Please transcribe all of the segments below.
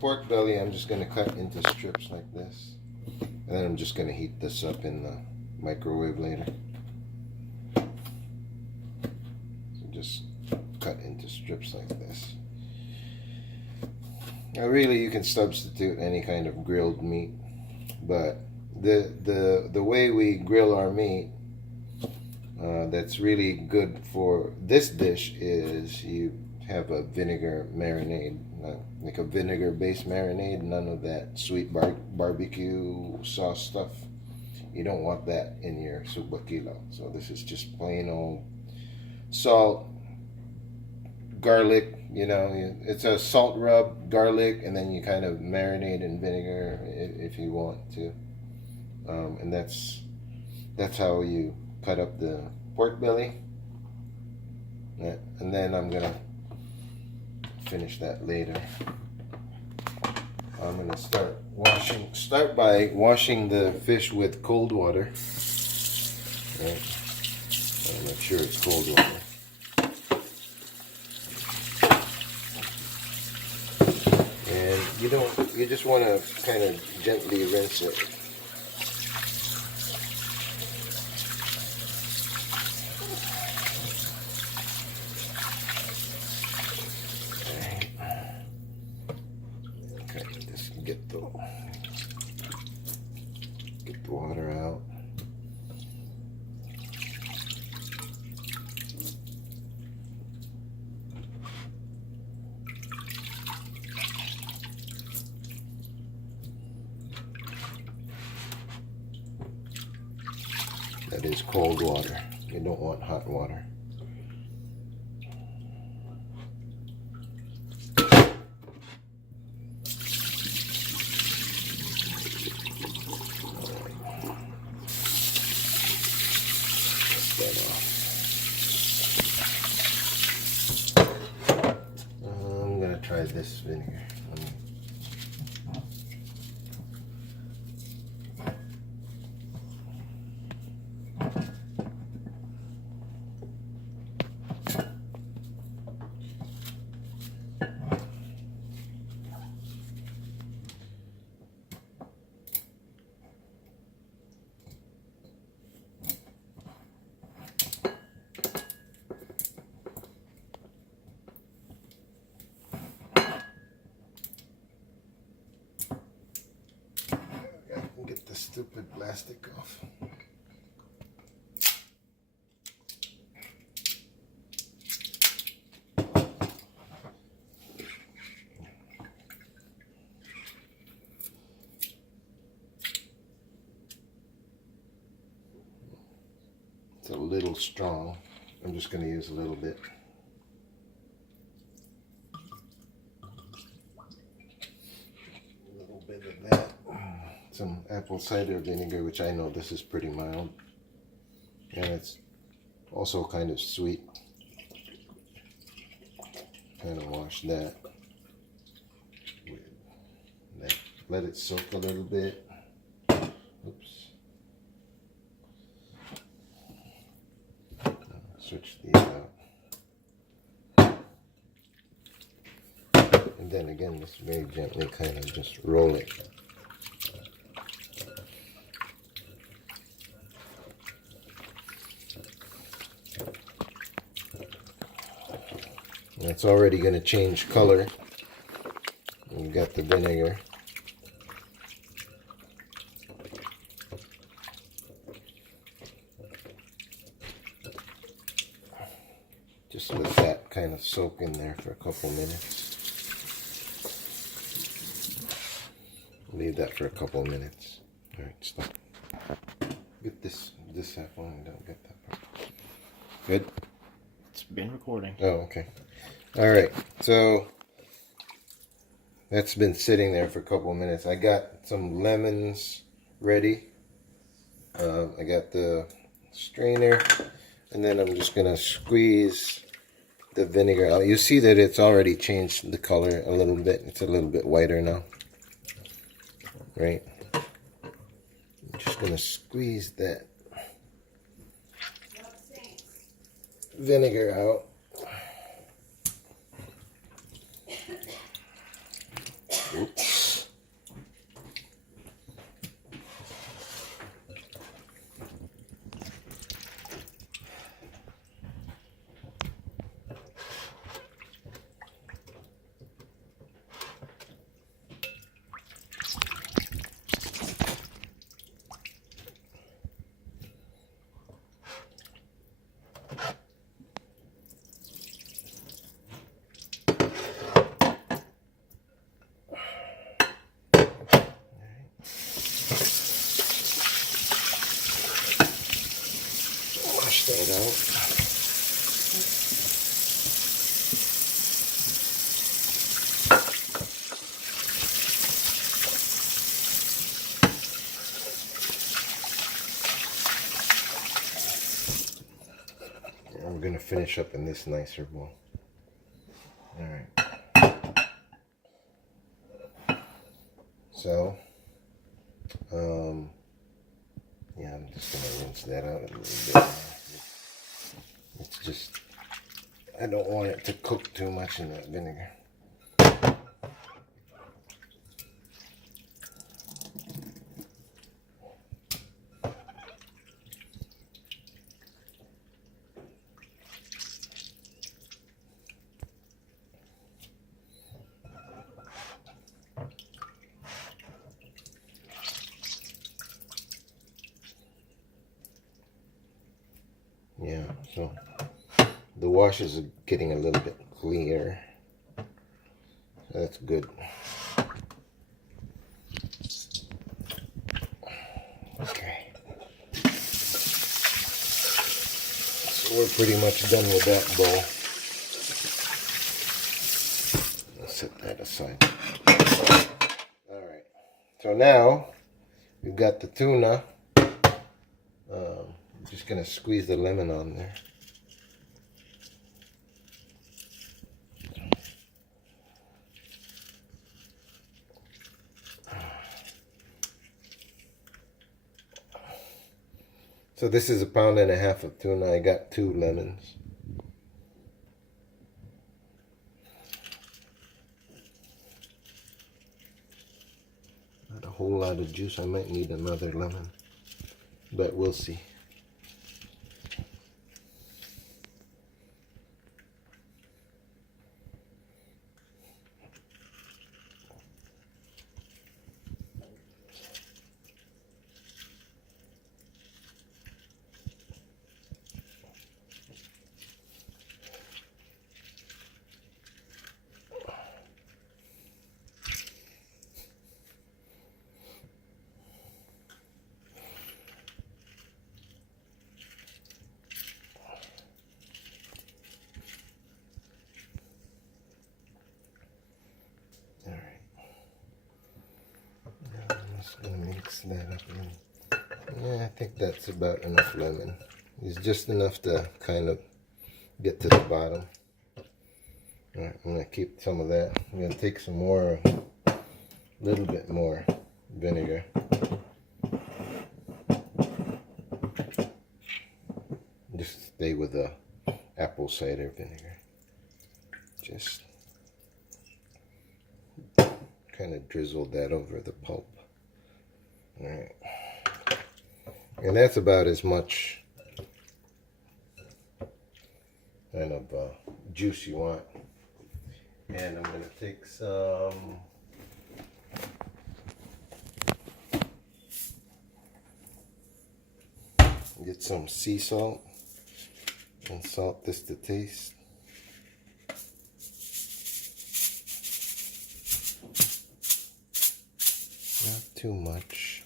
pork belly I'm just going to cut into strips like this. And then I'm just going to heat this up in the microwave later. So just cut into strips like this. Now really you can substitute any kind of grilled meat, but the way we grill our meat that's really good for this dish is you have a vinegar marinade, like a vinegar based marinade, none of that sweet barbecue sauce stuff. You don't want that in your Sugba Kilaw. So this is just plain old salt, garlic, you know, it's a salt rub, garlic, and then you kind of marinate in vinegar if you want to. And that's how you cut up the pork belly. Yeah, and then I'm gonna finish that later. I'm gonna start by washing the fish with cold water. Right. I'll make sure it's cold water. And you just want to kind of gently rinse it. Okay, just get the water out. That is cold water. You don't want hot water. I'm going to try this vinegar. Get the stupid plastic off. It's a little strong. I'm just going to use a little bit. A little bit of that. Some apple cider vinegar, which I know this is pretty mild, and it's also kind of sweet. Kind of wash that with that. Let it soak a little bit. Oops. Switch these out. And then again, just very gently kind of just roll it. It's already going to change color. We've got the vinegar. Just let that kind of soak in there for a couple minutes. Leave that for a couple minutes. All right, stop. Get this half on. Don't get that part. Good. It's been recording. Oh, okay. All right, so that's been sitting there for a couple of minutes. I got some lemons ready. I got the strainer, and then I'm just gonna squeeze the vinegar out. You see that it's already changed the color a little bit. It's a little bit whiter now, right? I'm just gonna squeeze that vinegar out. Oops. it out. I'm going to finish up in this nicer bowl. Alright. So, yeah, I'm just going to rinse that out a little bit. It's just, I don't want it to cook too much in that vinegar. Yeah, so the washes are getting a little bit clearer. That's good. Okay. So we're pretty much done with that bowl. Let's set that aside. Alright. So now we've got the tuna. I'm just going to squeeze the lemon on there. So this is 1.5 pounds of tuna. I got 2 lemons. Not a whole lot of juice. I might need another lemon, but we'll see. Just gonna mix that up. Yeah, I think that's about enough lemon. It's just enough to kind of get to the bottom. Alright, I'm gonna keep some of that. I'm gonna take some more, a little bit more vinegar. Just stay with the apple cider vinegar. Just kind of drizzle that over the pulp. Alright. And that's about as much kind of juice you want. And I'm going to take some get some sea salt and salt this to taste. Not too much.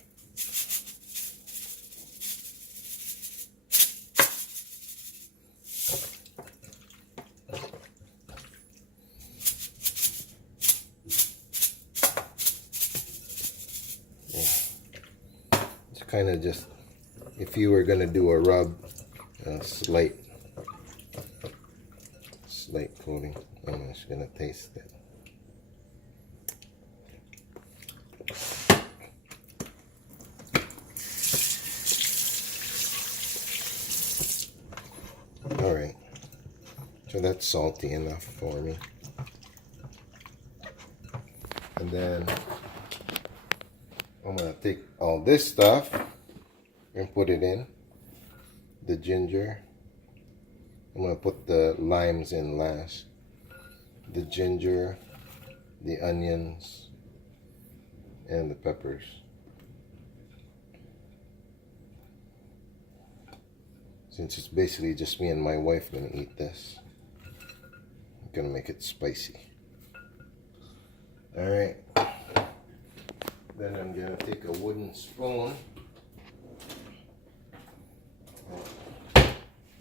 Kind of just, if you were going to do a rub, slight coating. I'm just going to taste it. Alright, so that's salty enough for me. And then I'm going to take all this stuff and put it in. The ginger. I'm going to put the limes in last. The ginger, the onions, and the peppers. Since it's basically just me and my wife going to eat this, I'm going to make it spicy. Alright. Then I'm going to take a wooden spoon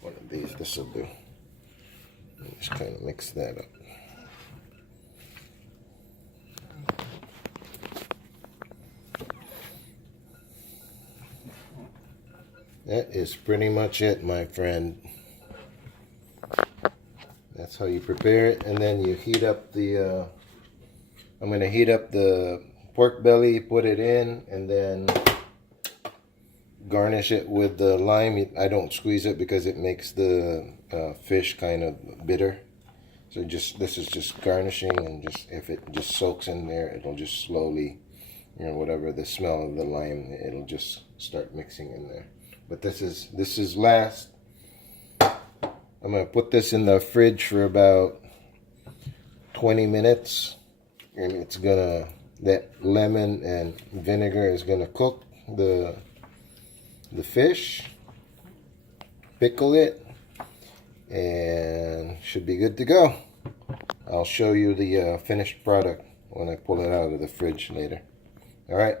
one of these. This will do. Just kind of mix that up. That is pretty much it, my friend. That's how you prepare it, and then you heat up the. I'm gonna heat up the pork belly, put it in, and then garnish it with the lime. I don't squeeze it because it makes the fish kind of bitter. So this is just garnishing, and just if it just soaks in there, it'll just slowly, whatever the smell of the lime, it'll just start mixing in there. But this is last. I'm gonna put this in the fridge for about 20 minutes, and it's gonna, that lemon and vinegar is gonna cook the fish, pickle it, and should be good to go. I'll show you the finished product when I pull it out of the fridge later. All right.